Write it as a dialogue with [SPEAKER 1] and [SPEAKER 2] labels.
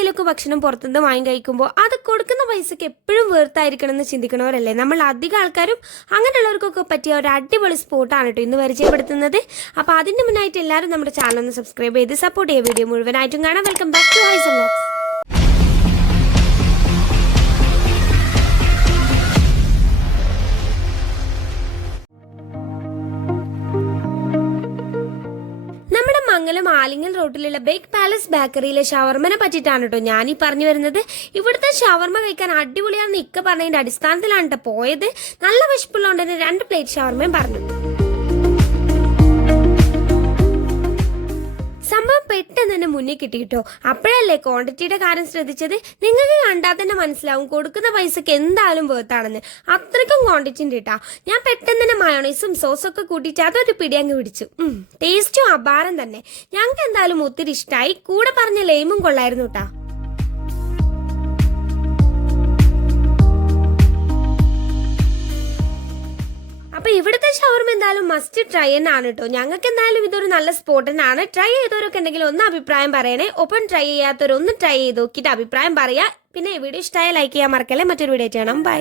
[SPEAKER 1] എന്തെങ്കിലുമൊക്കെ ഭക്ഷണം പുറത്തുനിന്ന് വാങ്ങി കഴിക്കുമ്പോൾ അത് കൊടുക്കുന്ന പൈസക്ക് എപ്പോഴും വേർത്തായിരിക്കണം എന്ന് ചിന്തിക്കണവരല്ലേ നമ്മൾ അധികം ആൾക്കാരും അങ്ങനെയുള്ളവർക്കൊക്കെ പറ്റിയ ഒരു അടിപൊളി സ്പോട്ടാണ് കേട്ടോ ഇന്ന് പരിചയപ്പെടുത്തുന്നത്. അപ്പോൾ അതിന്റെ മുന്നായിട്ട് എല്ലാവരും നമ്മുടെ ചാനൽ ഒന്ന് സബ്സ്ക്രൈബ് ചെയ്ത് സപ്പോർട്ട് ചെയ്യുക. വീഡിയോ മുഴുവനായിട്ടും കാണാം വെൽക്കം ബാക്ക് ടു ഹൈസ് മംഗലം ആലിങ്ങൽ റോട്ടിലുള്ള ബേക്ക് പാലസ് ബേക്കറിയിലെ ഷവർമനെ പറ്റിയിട്ടാണ് കേട്ടോ ഞാൻ ഈ പറഞ്ഞു വരുന്നത്. ഇവിടുത്തെ ഷവർമ കഴിക്കാൻ അടിപൊളിയാണെന്ന് ഇക്ക പറഞ്ഞതിന്റെ അടിസ്ഥാനത്തിലാണ് കേട്ടോ പോയത്. നല്ല വിശപ്പുള്ളതുകൊണ്ട് തന്നെ രണ്ട് പ്ലേറ്റ് ഷവർമയും പറഞ്ഞു. തന്നെ കിട്ടി കേട്ടോ അപ്പോഴല്ലേ ക്വാണ്ടിറ്റിയുടെ കാര്യം ശ്രദ്ധിച്ചത്? നിങ്ങൾക്ക് കണ്ടാൽ തന്നെ മനസ്സിലാവും കൊടുക്കുന്ന പൈസക്ക് എന്തായാലും വേർത്താണെന്ന് അത്രയ്ക്കും ക്വാണ്ടിറ്റി ഉണ്ട് കേട്ടോ ഞാൻ പെട്ടെന്ന് തന്നെ മയോണൈസും സോസൊക്കെ കൂട്ടിയിട്ട് അതൊരു പിടിയങ്ങ് പിടിച്ചു. ടേസ്റ്റും അപാരം തന്നെ. ഞങ്ങൾക്ക് എന്തായാലും ഒത്തിരി ഇഷ്ടമായി കൂടെ പറഞ്ഞ ലെയിമും കൊള്ളായിരുന്നു കേട്ടാ അപ്പൊ ഇവിടുത്തെ ഷവർമ എന്തായാലും മസ്റ്റ് ട്രൈ തന്നെയാണ് കേട്ടോ ഞങ്ങൾക്ക് എന്തായാലും ഇതൊരു നല്ല സ്പോട്ട് തന്നെയാണ്. ട്രൈ ചെയ്തവരൊക്കെ ഉണ്ടെങ്കിൽ ഒന്ന് അഭിപ്രായം പറയണേ. ഒപ്പം ട്രൈ ചെയ്യാത്തവരൊന്ന് ട്രൈ ചെയ്ത് നോക്കിയിട്ട് അഭിപ്രായം പറയാ. പിന്നെ വീഡിയോ ഇഷ്ടമായ ലൈക്ക് ചെയ്യാൻ മറക്കല്ലേ. മറ്റൊരു വീഡിയോ ചെയ്യണം ബൈ